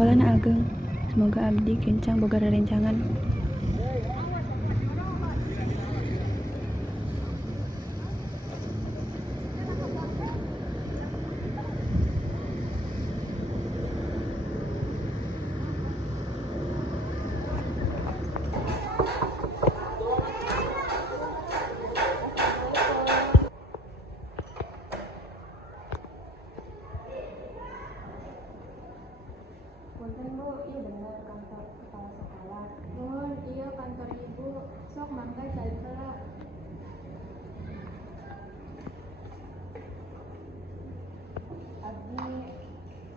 sakolana ageng. Semoga abdi kencang boga rerencangan. Punten Bu, iya bener kantor kepala sekolah. Mohon iya kantor ibu, sok mangga cari kelak. Abdi,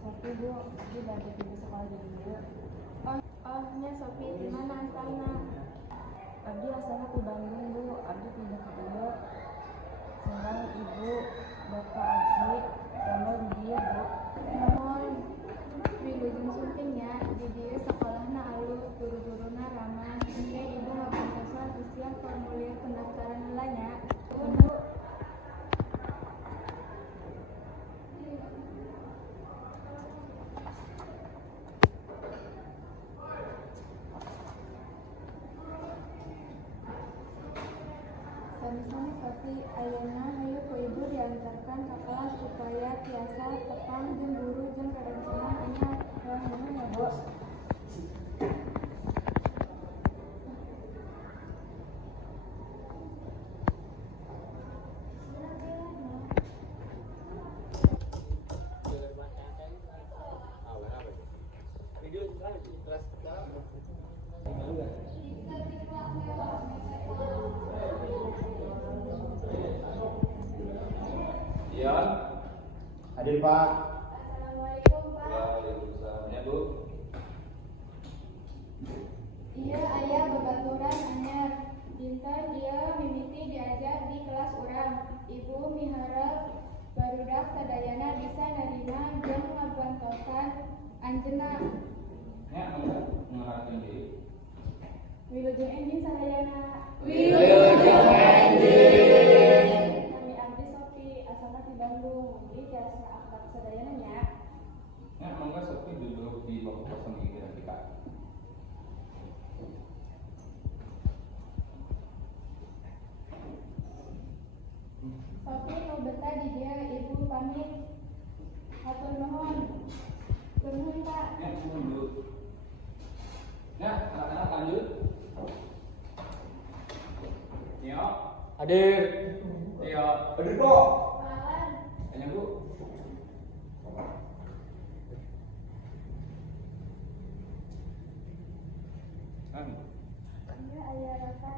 Sopi Bu, abdi dari ibu sekolah jadi dulu. Nya Sopi, di mana asalna? Abdi asalnya di Bandung Bu, abdi pindah ke Ibu. Senang ibu, bapak abdi, gambar di dia Bu. Mohon wilujeng suntingnya di dia sekolahna alus, guru-guruna ramah. Hingga ibu ngapunten isian formulir pendaftaran helanya. Bu. Sami-sami Sofi, ayeuna hayu ku ibu diantarkan ke kelas supaya tiasa tepang jeung guru jeung rerencangan anyar. Nuhun ya Bu. Iya. Hadir Pak. Assalamualaikum Pak. Waalaikumsalam. Ya Bu. Iya ayah babaturan anyar. Dinten ieu mimiti diajar di kelas urang. Ibu miharep barudak sadayana bisa narima jeung ngabantosan anjeunna. Ya, ngarakeun deui. Wilujeng enjing sadayana. Wilujeng enjing. Kami abdi Sofi, asalna di Bandung. Ieu tiasa akrab sadayana nya. Ya, mangga Sofi duduk di bangku kosong iki nanti Kak. Sofi nu betah di dia ibu pamit. Hatur nuhun. Nuhun Pak. Ya, mundur. Ya, anak-anak lanjut. Tio. Hadir. Tio. Hadir Pak. Palan. Tanya Bu. Iya ayah Raka.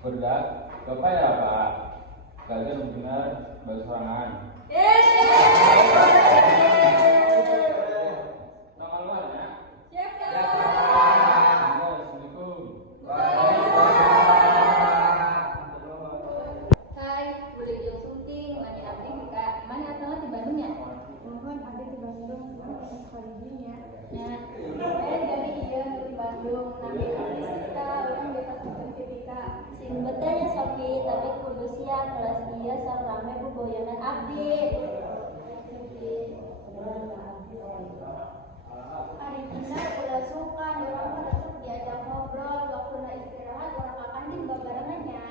Berdak, Bapak ya Pak. Kalian benar baru serangan. Tanggal mana ya? Siap Ya, Kak. Assalamualaikum. Hai, boleh jeung sunting, mani abdi Kak. Mana asalna di Bandung ya? Mohon ada di Bandung sama sekalinya. Ya. Dari iya di Bandung, nami abdi Sista, urang bisa sunting Sita. Sing betah ya Sofi, tapi kudu siap kelas iya sarame boboyanan abdi. Hari benar udah suka di rumah resep diajak ngobrol waktu na istirahat orang makan di babarengannya.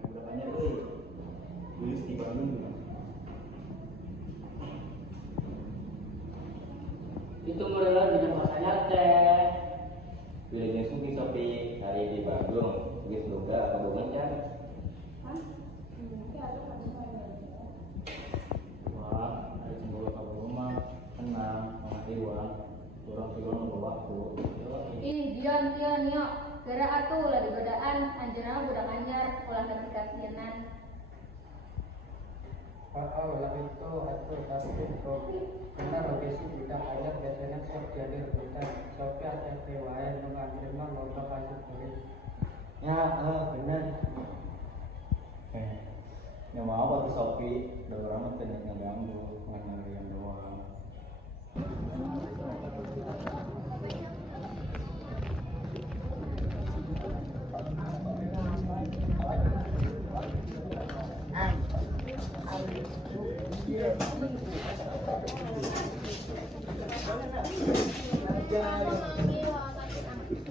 Aku udah tanya deh. Lulus di Bandung. Itu merelah dengan masanya teh. Wilujeng sunting Sofi hari di Bandung. Geus boga kabogan kan? Hah? Nanti ada kan Wah, ada cemburu ke rumah, tenang, mengerti uang, turun waktu. Ih, dion yuk. Gara atuh lah di godaan, anjeunna budak anyar, ulah kasianan. Lah itu atur pasti kok benar lokasi budak ayat biasanya sok jadi rebutan Sopi ATP wae nu ngaterima loba kasih kuring. Ya, bener. Ya mau apa tuh Sofi? Udah orang mah teu ngeganggu, ngangarian doang.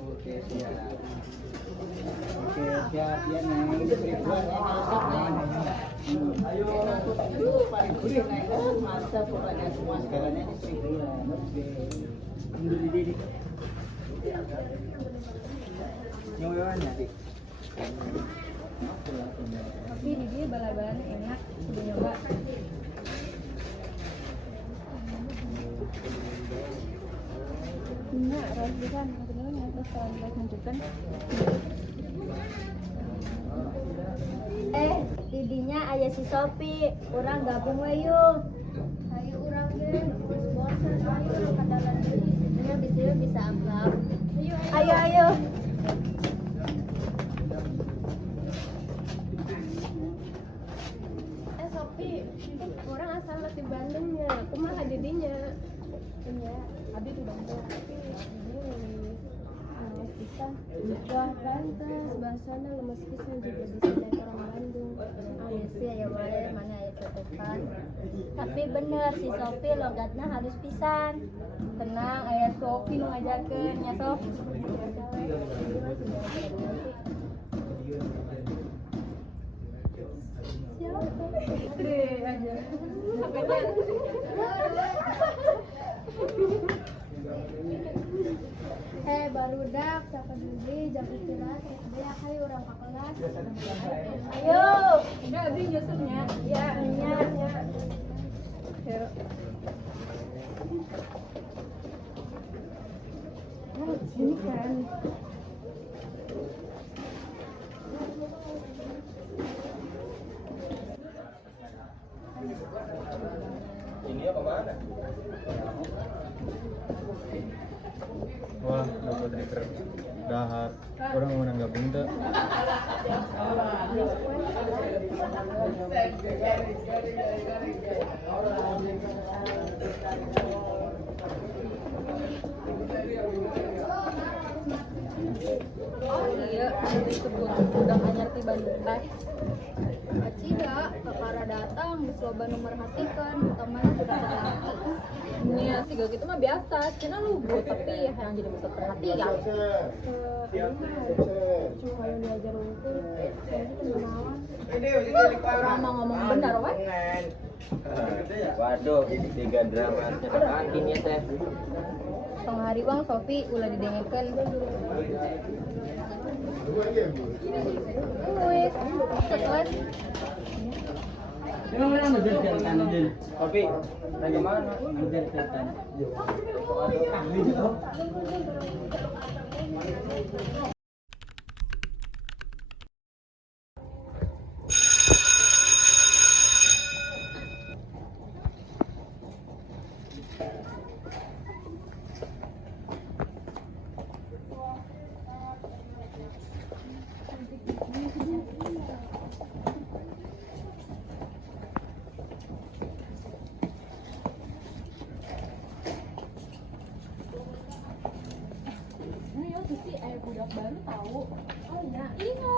Oke, siap. Oke, siap ya Neng. Beribuan ayo. Paling gede Neng. Masa pokoknya semua segalanya ini 1.000-an. Oke. Tunggu di sini. Nyobain nanti. Tapi di dia bala-balanya enak, udah nyoba. Enggak, harus bukan, sebenarnya terus kalau kita menunjukkan. Didinya ayah si Sopi, orang gabung we yuk. Ayo orang deh, terus bosan, ayo orang kadalan diri. Sebenarnya bisa anggap. Ayo. Sopi, orang asal di Bandungnya, kumaha didinya. Ya, abi di Bandung, tapi dia lemes pisan. Wah, pantes bahasana lemes pisan juga bisa naik orang Bandung. Iya sih, ya wae mana ya cocokan. Tapi bener si Sopi logatnya halus pisan. Tenang, ayah Sopi nu ngajakeun nya Sof. Deh aja. Barudak, siapa dulu jam istirahat, dia kayak orang ke kelas. Ayo, udah abi nyusunnya. Ya, nya. Ini kan. Ini apa mana? Wah, dapat reker dahar. Orang mau gabung tuh. Oh iya, disebut udah anyar ti Bandung teh. Cida, kakara datang, dicoba nomor hatikan, teman sudah terlatih. Iya sih gak gitu mah biasa, cina lugu tapi yang jadi pusat perhatian. Cuma yang diajar unggul, saya kenalan. Orang mau ngomong benar weh. Waduh, tiga drama nyetak ya teh. Penghari uang Sofi ulah didengekeun. Wes, kelas. Memang orang ngejar cerita ngejar. Tapi bagaimana? Ngejar cerita. Ini ya sih air budak baru tahu. Oh iya. Iya.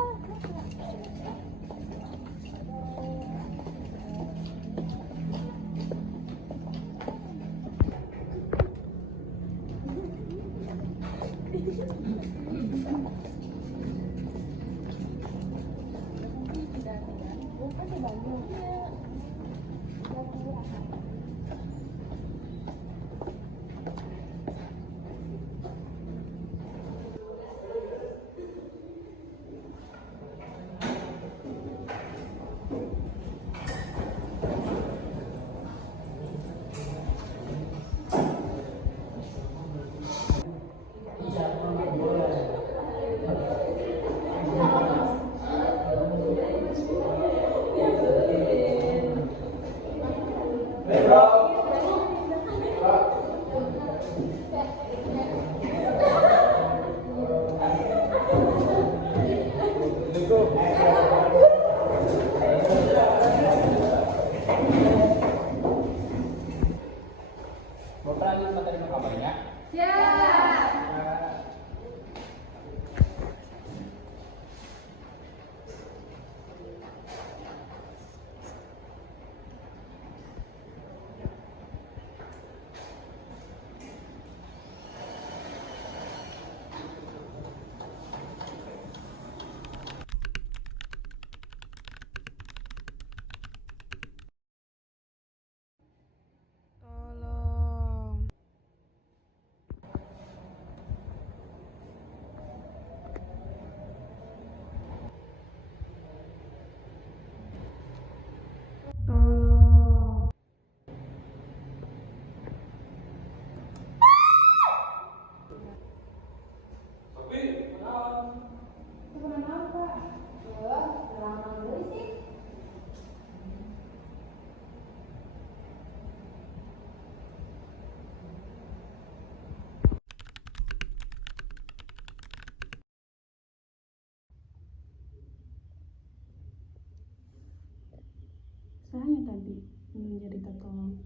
Sahanya tadi menjadi tolong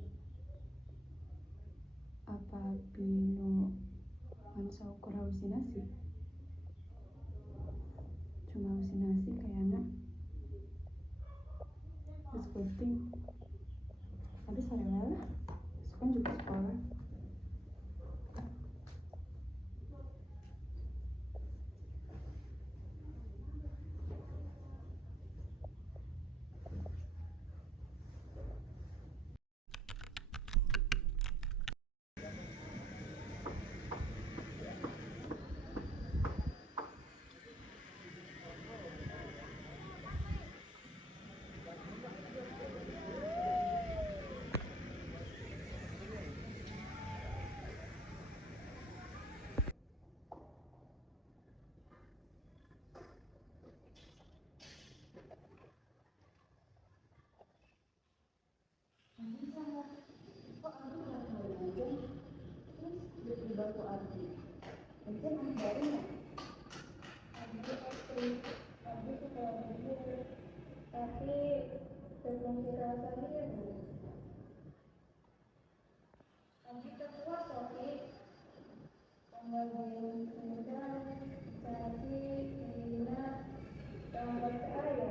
apa bino mansa ukur halusinasi cuma halusinasi kayaknya terus penting tapi sore lah suka juga sekolah. Tapi sebelum kita sendiri Abi ketua Sofi pembagian kemudian jadi Ina tambah saya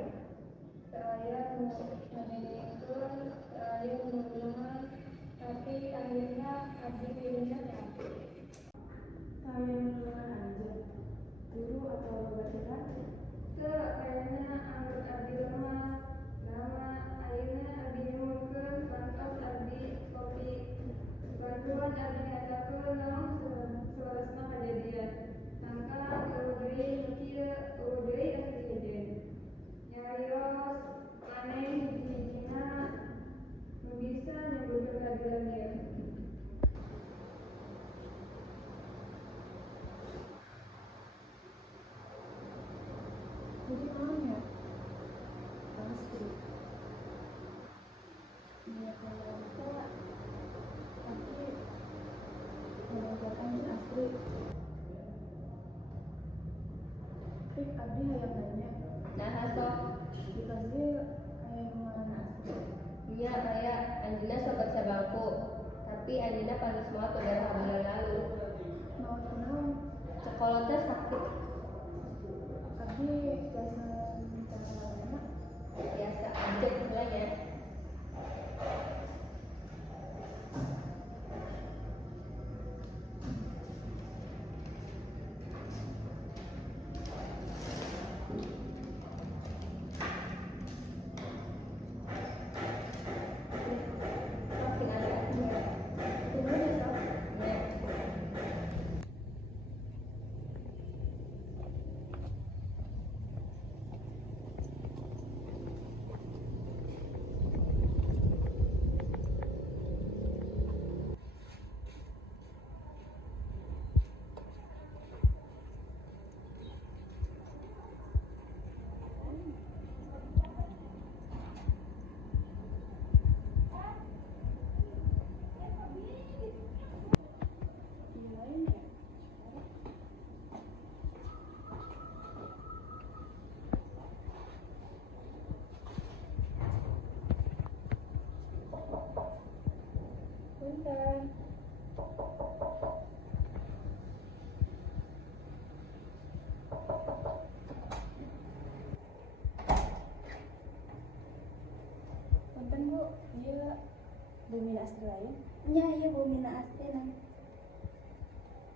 menginginkan saya menerima tapi akhirnya Abi pilihnya tapi saya menerima aja guru atau pelajaran kayaknya anggap Abi lemah nama akhirnya Abi nyuruhkan lantas Abi kopi bantuan Abi nyatakan seharusnya kejadian sangka urudei mikir urudei dan kejadian nyarios aneh hiji-hijina bisa nyebutkan keadilan dia. Jadi namanya Astri. Dia kalau kita tapi mengajarkan Astri. Trik Abdi yang nanya. Nah, sok dikasih ayah mana Astri. Iya, ayah Anjina sobat sabangku. Tapi Anjina paling semua beberapa bulan lalu. Mau kenal? Sekolahnya sakit. Abi biasa cara biasa aja sebenarnya. Punten Bu, dia Bumi Astri lain? Iya Bumi Astri nang.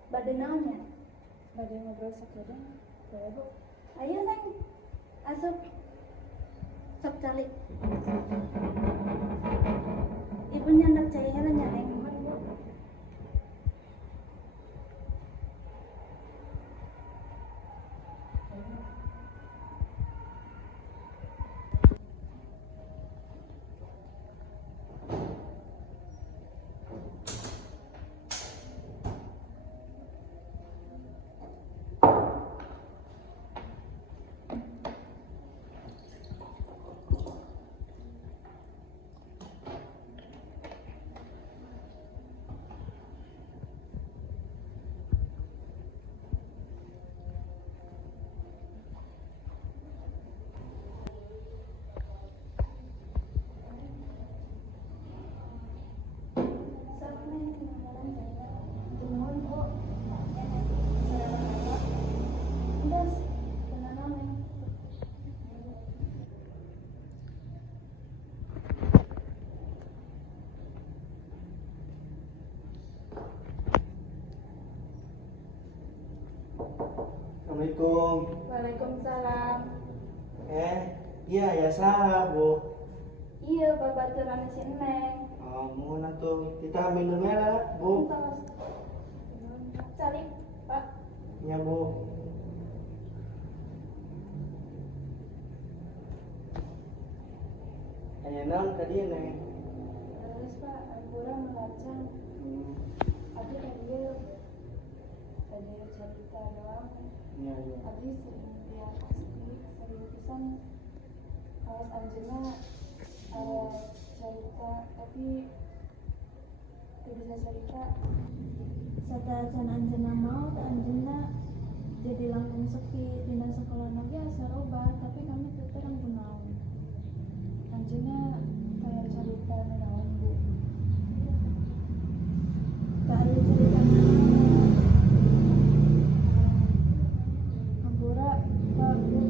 Bade naonnya? Bade ngobrol sakedeung. Boleh Bu? Ayo nang. Asup. Sok calik. Ibu nyandak cairan nyaneng. Assalamualaikum. Waalaikumsalam. Iya ya salah bu. Iya, bapak curang si Neng. Oh, mohon atuh kita ambil numela bu. Cari, Pak. Iya bu. Hanya naon tadi neng. Terus Pak, Ampura melacang. Abi tadi cerita doang. Iya iya. Abi sering lihat pasti sering pisan. Awas Anjena cerita, tapi tidak bisa cerita. Saat Anjena mau, Anjena jadi langsung sepi. Tina sekolah lagi asal obat, tapi kami tetap gunawan. Anjena kayak cerita naon bu. Kayak cerita naon. Ampura Pak Bu.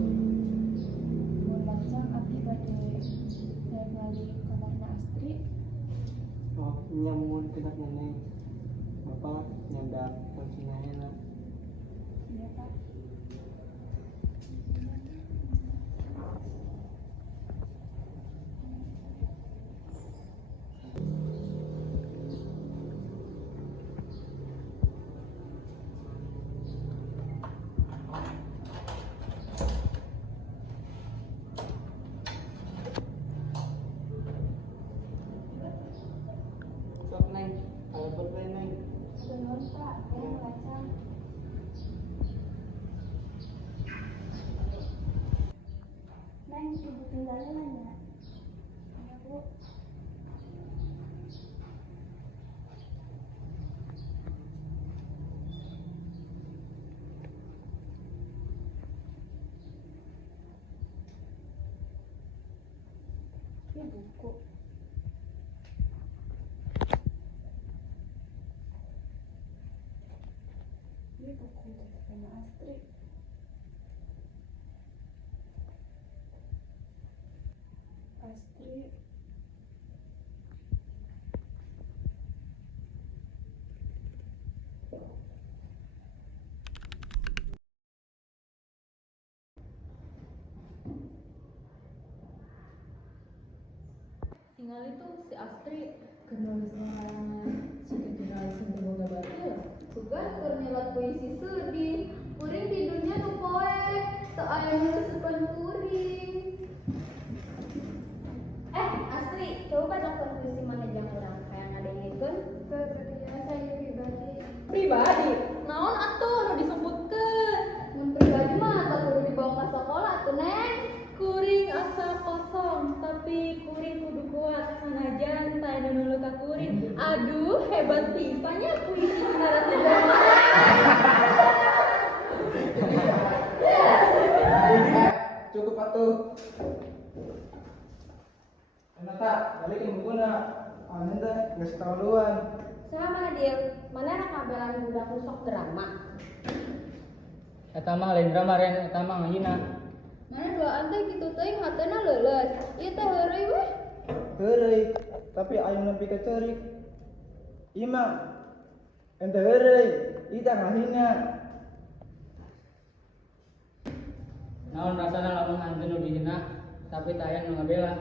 Mau lacang abdi bade ningali kamarna Astri. Oh, nyamun kena neng. Bapak nyandak pensinahena. Iya Pak. Sok neng, kalau berpe neng. Benar Pak, yang lacang. Neng, ibu tinggalnya nanya. Iya Bu. Ini buku. Ini buku ceritanya Astri. Astri Tinggal itu si Astri kenulisnya si generalis yang boga batur. Sugan keur nyelat puisi sedih. Kuring tidurnya nu poek, teu aya nu reusepan kuring. Astri, coba baca puisi maneh jang urang kayak ngadengkeun. Teu biasa ya pribadi. Pribadi, naon atuh nu disebutkeun? Mun pribadi mah tak kudu dibawa ka sekolah tuh Neng. Kuring asa kosong, tapi kuring kudu kuat sanajan teu anu nulu ka kuring. Aduh, hebat pisannya puisi Narati Dharma. Cukup atuh. Nata, balikin bukuna. Anu teh geus tauluan. Sama dia, mana anak kabelan budak rusok drama. Eta mah lain drama ren, eta mah ngahina. Mana duaan teh kitu teuing hatena leuleus. Ieu teh heureuy weh. Heureuy, tapi aya nepi ka ceurik. Ieu mah ente heureuy, ieu teh ngahina. Naon rasana lamun anjeun nu dihina, tapi teu aya nu ngabela.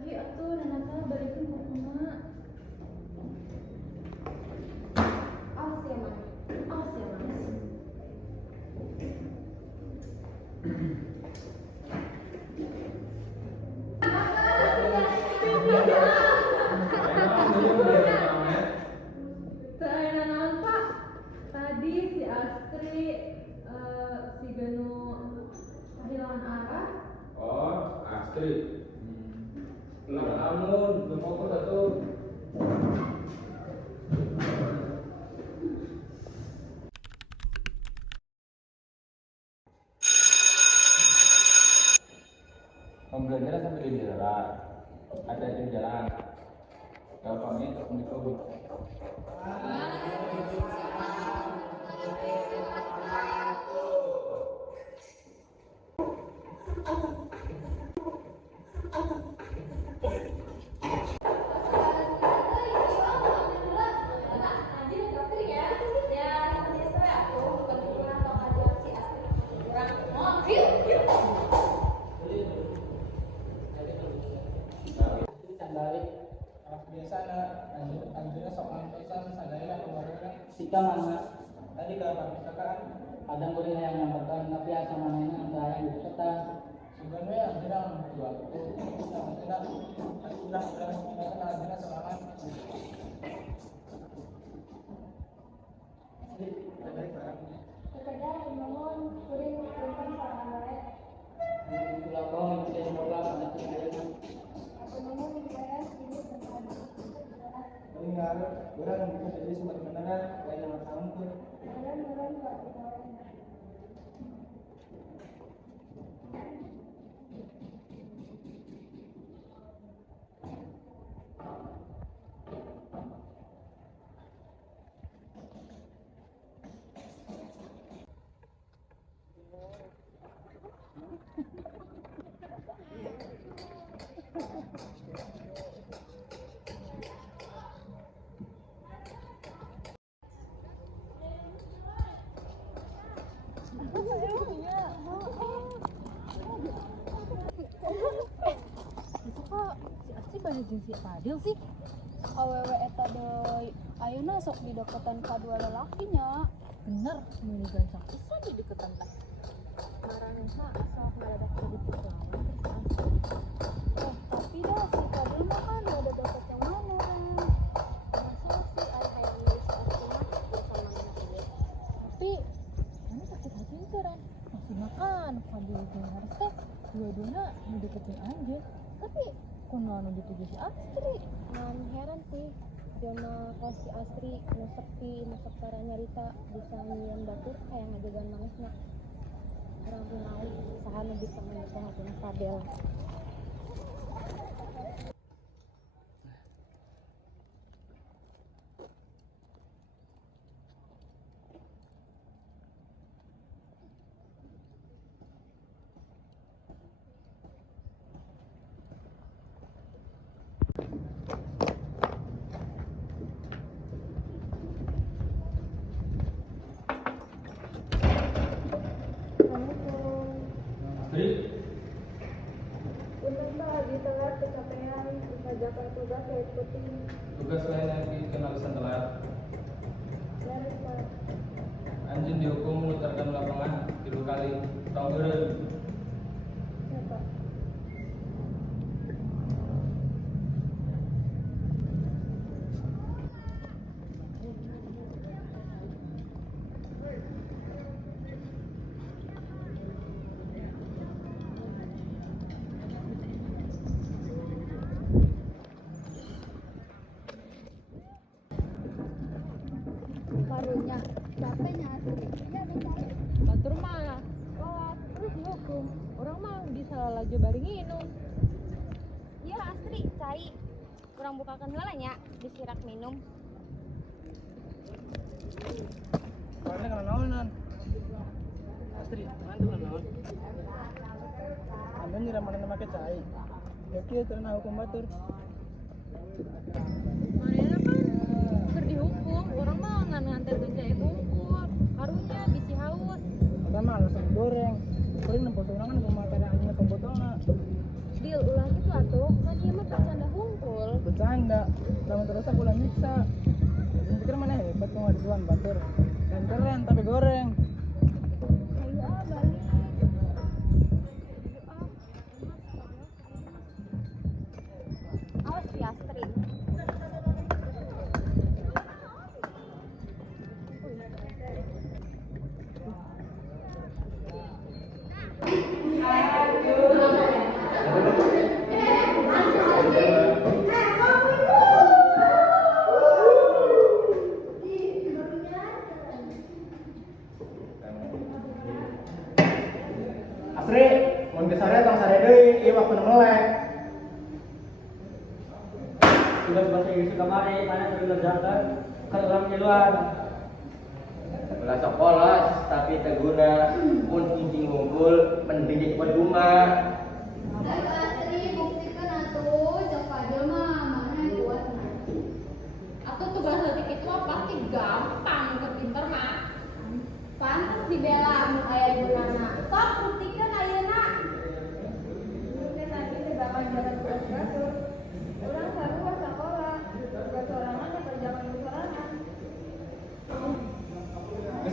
Ayo atuh nanaka balikin bukuna. Awas ya Mas. Awas ya Mas. Teu aya naon Pak. Tadi si Astri si Ganu kehilangan arah. Oh, Astri. Namun, belum fokus atuh. Pembelajaran sampai di darat. Ada di jalan. Gampangnya untuk mikro. Sika mana? Tadi ke Pak Misalkan, Kadang kuring yang nyampaikan tapi asa manehna anta aya di deketan. sebenarnya tidak dua itu tidak semangat. Sekedar mohon kuring kumpul sareng bae. Kula kong bisa bola pada ayeuna. Aku mohon dibayar ini tempat. Tinggal orang yang bisa jadi sumber kebenaran lain yang tahu pun. Orang-orang Pak. Awewe eta deui ayeuna sok di deketan kadua lelakinya. Bener, mau gancang bisa di deketan teh. Maraneha sok ngadadak sedikit lawan. Tapi dah si kadua mah kan ada deket yang mana kan. Masa sih ada hayang nulis pasti mah ya sama anak ini. Tapi ini sakit hati kan. Masih makan, Fadil jeung Haris teh dua-duanya ngedeketin Anjir. Tapi kunaon nu dituju si Astri? Heran sih, Jona kos si Astri nu sepi, nu sekarang nyarita bisa nyian batur kayak ngajagan manisnya. Orang Runawi, saha nu bisa menyekohakeun Fadel. Astrid, Punten Pak, di telat kecapean, disajakan tugas saya ikutin. tugas lain yang dikenal telat. Beres Pak. Anjing dihukum memutarkan lapangan 3 kali. Tahun beureun. Ya Pak. Barunya, capeknya Astri. Ya benar. Batur mah sholat terus dihukum. Orang mah bisa laju bari nginum. Iya Astri, cai. Kurang bukakan heula nya, disirak minum. Karena kalau naonan, Astri, mantu naon? Anda nyiram mana make cai. Ya kieu terna hukum batur. Manehna kan keur dihukum, orang mah ngan nganterkeun cai bungkul. Harunya bisi haus. Kita mah alasan goreng. Kuring nempo sorangan kumaha teh anjing pembotolna. Dil ulah gitu atuh, kan ieu mah bercanda hungkul. Bercanda, lamun terus aku ulah nyiksa. Jadi pikir mana hebat kau ngaduan batur. Dan keren tapi goreng. Ayo balik. Awas si Astri. Astri, mun ke sare tong sare deui, ieu waktu melek. Tugas bahasa Inggris kamari mana teu ngerjakan kan urang ngiluan. Ulah sekolah tapi teguna pun cicing ngumpul mendidik berduma. Ayo Astri, buktikan atuh, cek Fadil mah mana yang kuat. Aku tugas detik itu mah pasti gampang, kepinter mah. Pantes dibela mun aya gunana. Sok buktikan ayeuna. Mungkin tadi tidak ngajaran tugas batur. Orang sarua sakola. Tugas sorangan ya kerjakan sorangan.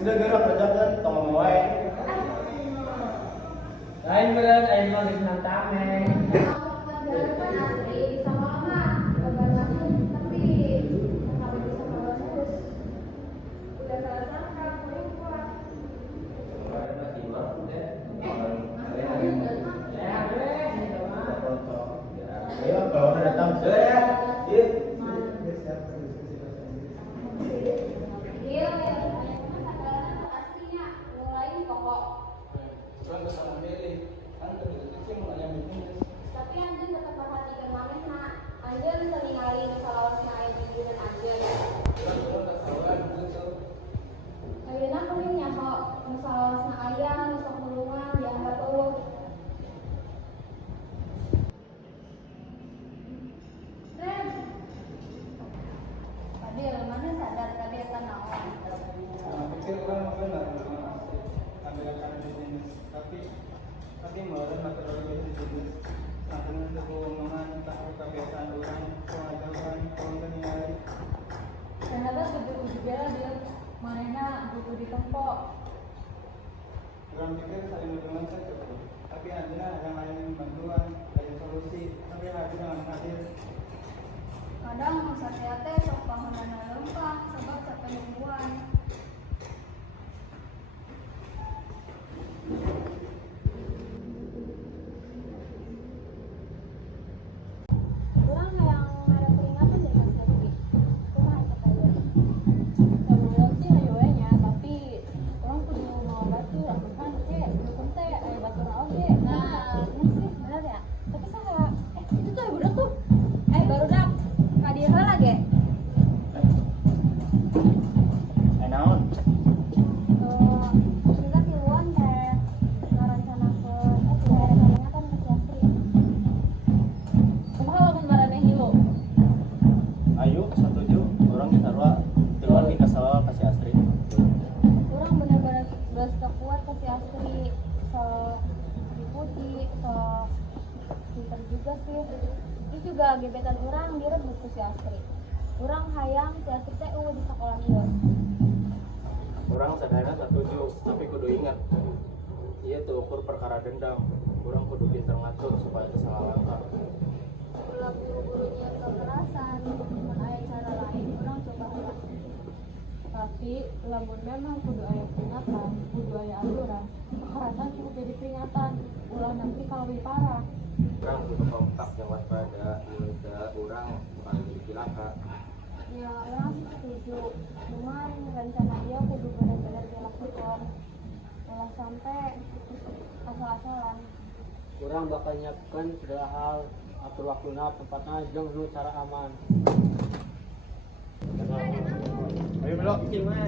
sudah gerak kerjakan tong wae. Lain berat, aing mah geus nantang. Ayo kalau udah datang sudah ya. Yuk. Tapi anjeun tetap perhatikan manehna. Anjeun teu ningali nu salawasna aya di dieun anjeun. Ayeuna kuring nyaho nu salawasna aya nu sok nulungan dianggap eueuh. Ren. Fadil, mana sadar tadi eta naon? Pikir orang benar ambil karena bisnis tapi meureun material bisnis akhirnya untuk keuangan tak kebiasaan orang pengajaran kontennya Ternyata tujuh bela dia manehna butuh ditempo. orang pikir saling berteman saja tapi ada yang lain bantuan lain solusi tapi hadir dengan hadir Kadang satria teh sok panganan lempah sebab sapenungguan. Urang hayang mere peringatan dari Mas Dewi. Kumaha eta kalian? Samuel sih ayo we nya, tapi orang kudu mau batur atuh kan teh dukun teh aya batur oge. Nah, ini sih bener ya. Tapi saha? Itu tuh budak tuh. Barudak hadir heula ge. Naon? Kita tiluan teh ngarancanakeun mere peringatan ke si Astri. Kumaha lamun marane hilo? Ayo setuju. Orang di sarua tiluan di kasal kasih Astri. Urang bener-bener geus teu kuat ke si Astri. Dipuji, pinter juga sih. Terus juga gebetan urang direbut ku si Astri. Urang hayang si Astri teh eueuh di sekolah ieu. Orang sadana setuju, tapi kudu ingat. Iya tuh ukur perkara dendam. Orang kudu pinter ngatur supaya teu salah langkah. Ulah buru-burunya kekerasan, mun aya cara lain urang coba heula. Tapi lamun memang kudu aya peringatan, kudu aya aturan. Kekerasan cukup jadi peringatan. Ulah nanti kalau lebih parah. Orang kudu kompak yang waspada, ieu orang bakal jadi cilaka. Ya, orang sih setuju. Cuman rencana dia kudu benar-benar dilakukan. Ulah sampai asal-asalan. Urang bakal nyiapkeun segala hal, atur waktuna, tempatna jeung nu cara aman. Ayo belok, kecil mah.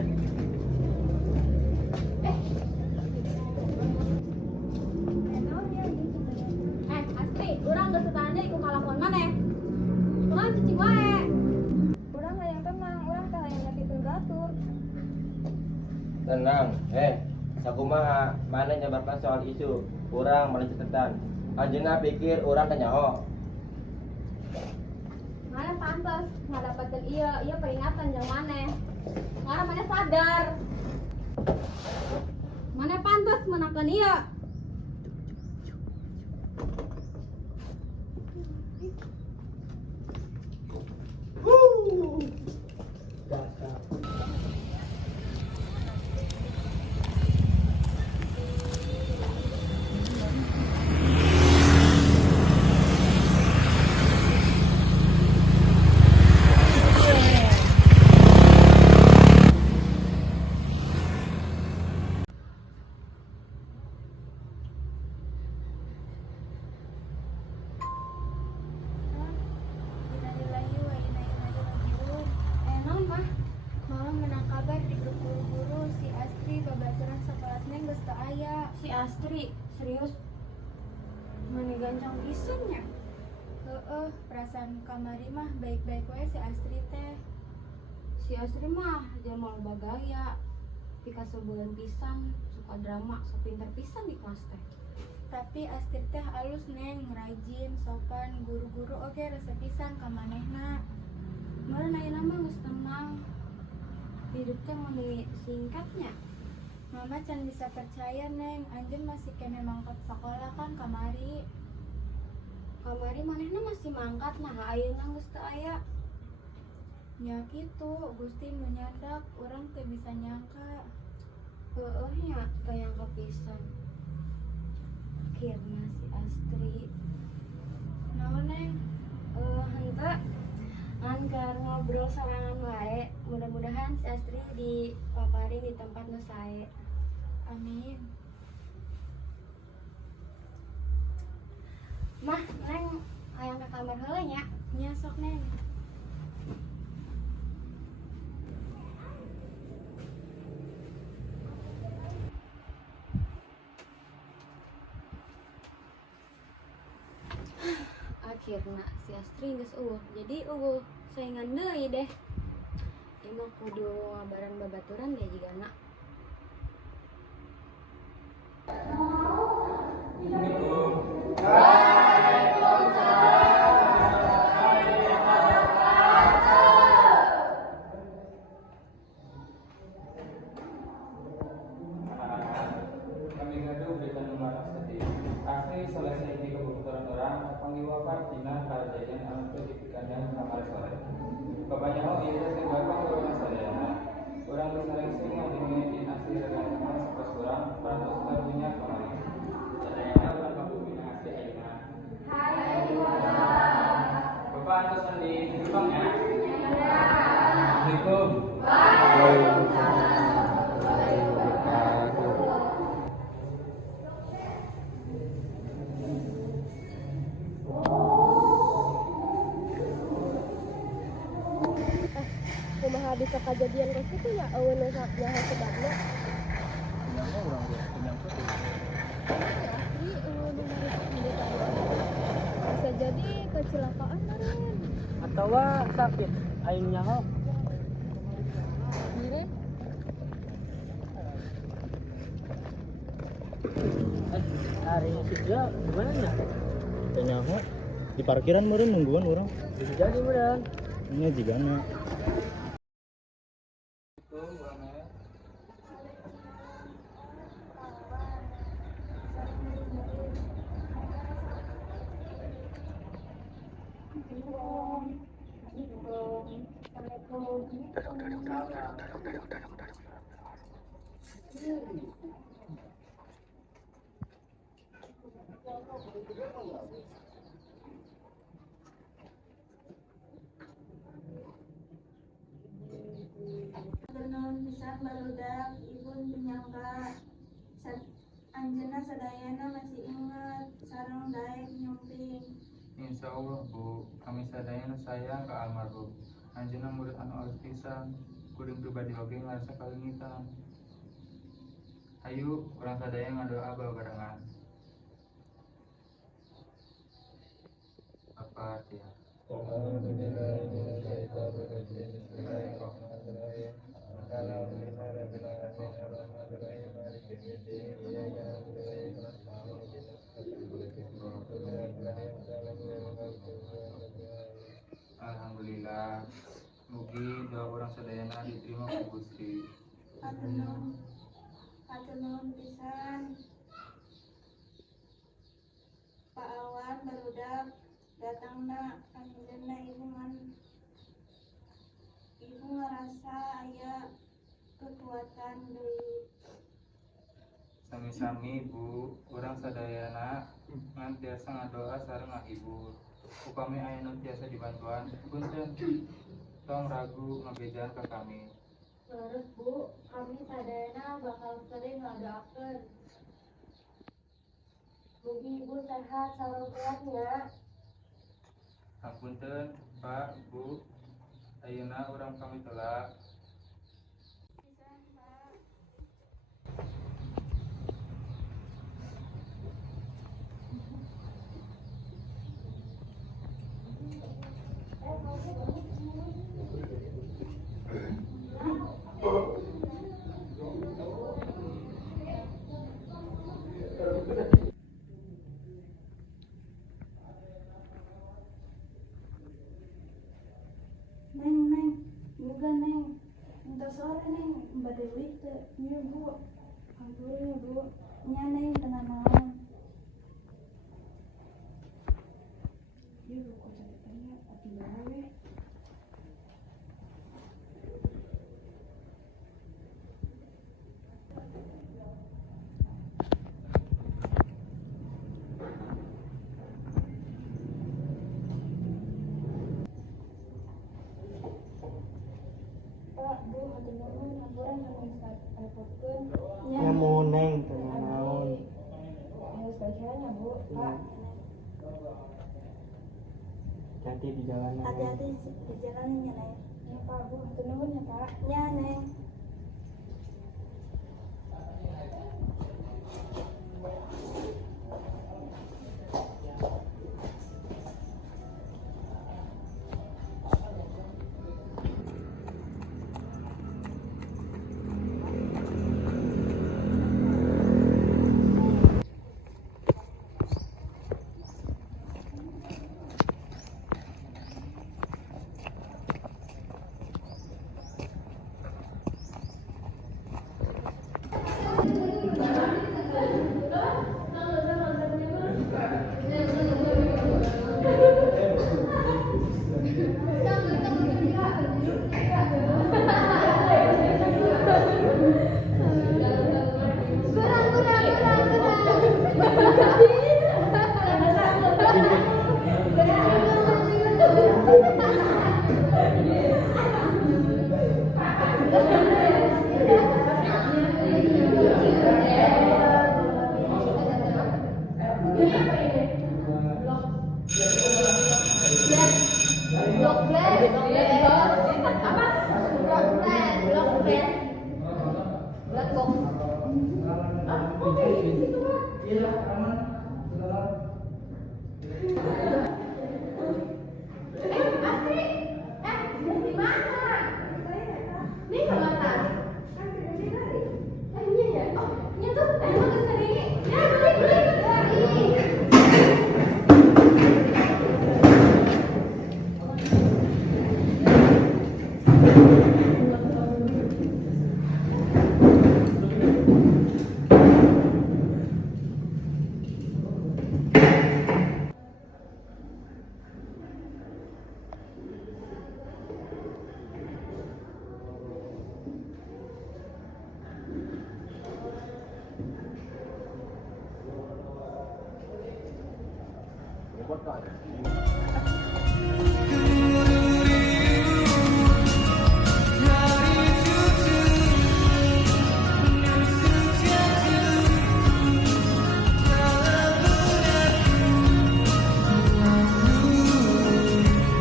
Astri, urang geus tanya iku kalakuan maneh. Urang cicing wae. Urang hayang tenang, urang teh hayang ngatikeun gatur. Tenang, sakumaha mana nyebarkan soal isu urang mana catatan. Anjeunna pikir urang teh nyaho. Mana pantas ngadapatkeun ieu peringatan jeung maneh. Ngara maneh sadar. Maneh pantas menakeun ieu. Naon mah? Mama menang kabar di grup guru-guru si Astri babaturan sekelas neng geus teu aya. Si Astri, serius? Mani gancang pisannya. Heeh, perasaan kamari mah baik-baik wae si Astri teh. Si Astri mah jamal bagaya. Pika sebulan pisan, suka drama, sok pinter pisan di kelas teh. Tapi Astri teh alus neng, rajin, sopan, guru-guru oge resep pisan ka manehna. Meureun ayeuna mah geus tenang. Hidup teh meni singkatnya. Mama can bisa percaya neng, anjen masih kene mangkat sekolah kan kamari. Kamari manehna masih mangkat nah ayeuna geus teu aya. Ya gitu, Gusti menyandak, orang teu bisa nyangka. Heueuh nya tayang kepisan. Akhirnya si Astri. Naon neng? Henteu ngan keur ngobrol sorangan wae. Mudah-mudahan si Astri dipaparin di tempat nu sae. Amin. Mah, neng hayang ke kamar heula nya. Nya sok neng. Akhirna si Astri geus eueuh. Jadi eueuh saingan deui deh. Emang kudu ngabaran babaturan deh jigana. Kami gaduh berikan nomor sedih. Asli selesai di kebutuhan orang, panggil wafat dina kejadian anu kedipikandang kamar sore. Bapaknya mau iya tinggal orang sadayana. Orang bisa rengsing ngadingin asli regan sama sepas orang, peratus lagunya kemarin. Sadayana orang kampung bina asli ayeuna. Bapak antus andi gerbangnya. Assalamualaikum. Kumaha bisa kejadian geus kitu ya eueun nyaho sebabna. Nyangka urang geus nyangka tuh. Asli eueun nu bisa jadi kecelakaan kemarin. Atawa sakit aing nyaho. Miren. Hari Sidra gimana nya? Nyaho di parkiran meureun nungguan urang. Bisa jadi meureun. Nya jigana. Itu uangnya. Nuhun pisan barudak ibu menyangka anjeunna sadayana masih ingat sareng daek nyumping. Insya Allah Bu, kami sadayana sayang ke almarhum. Anjeunna murid anu alus pisan, kuring pribadi oge ngarasa kalingitan. Ayo, urang sadaya ngadoa babarengan. Apa ya? Alhamdulillah, mugi doa orang sadayana diterima ku Gusti. Hatur nuhun pisan. Pak Awan barudak datangna anjeunna ibu ngerasa aya kekuatan deui. Sami-sami Bu, urang sadayana ngantiasa ngadoa sareng ngahibur. Upami aya nu tiasa dibantuan, punten tong ragu ngabejaan ka kami. Terus Bu, kami sadayana bakal sering ngadoakeun. Mugi ibu sehat sareng kuatnya. Hapunten Pak, Bu, ayeuna urang kami telah. Neng, juga neng. Minta sore neng, mbak Dewi teh, iya Bu. Ampun ya Bu. Nya Neng tengah malam. Iya Bu, kok ceritanya hati bae. Pak, Bu, hati nuhun hampura nyamuk repotkeun. Nya Neng tenang naon. Ayo spesialnya Bu, Pak. Hati di jalanan. hati-hati di jalan nya Neng. Ya Pak, Bu, hati nuhun ya Pak. Nya Neng.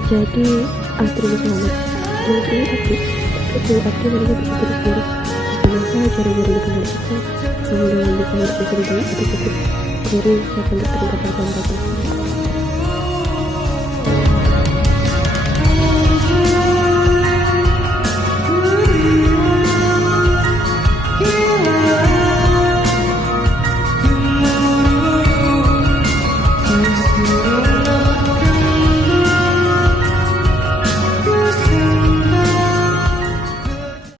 Jadi, terus selamat. Mungkin aku benar-benar bisa terus terus. Bagaimana cara-cara dikembalikan? Kemudian bisa hidup bersendiri itu cukup. Jadi, saya akan berterima kasih kepada